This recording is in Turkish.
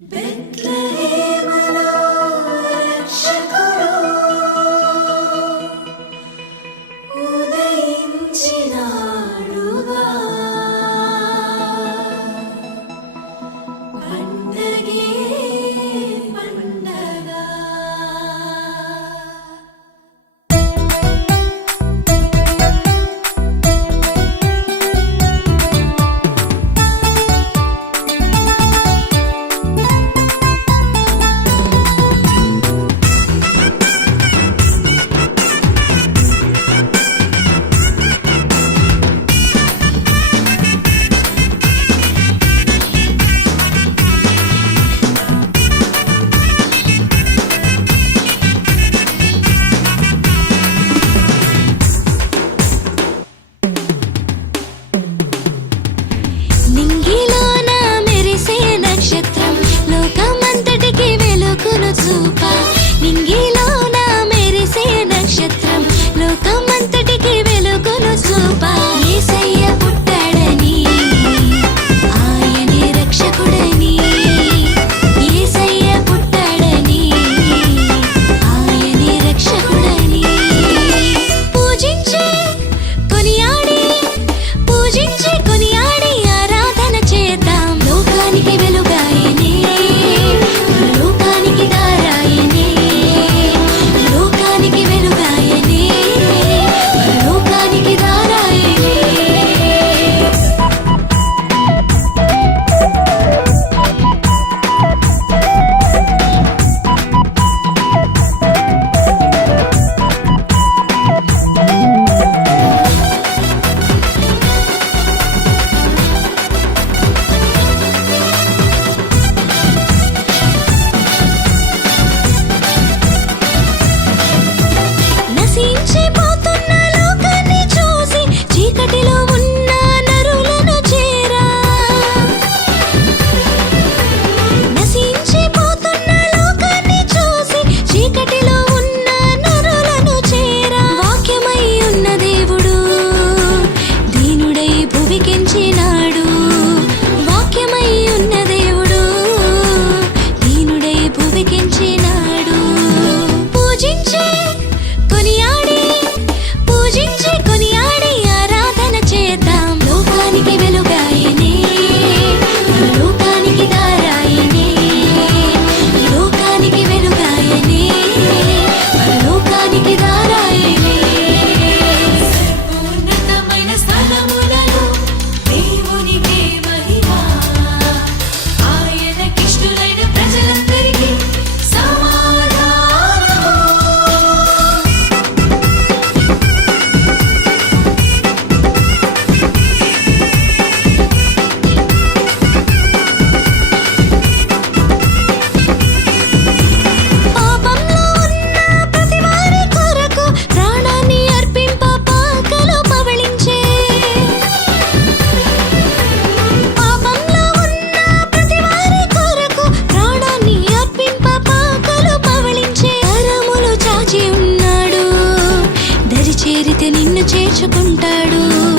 Betlehem ఉంటాడు.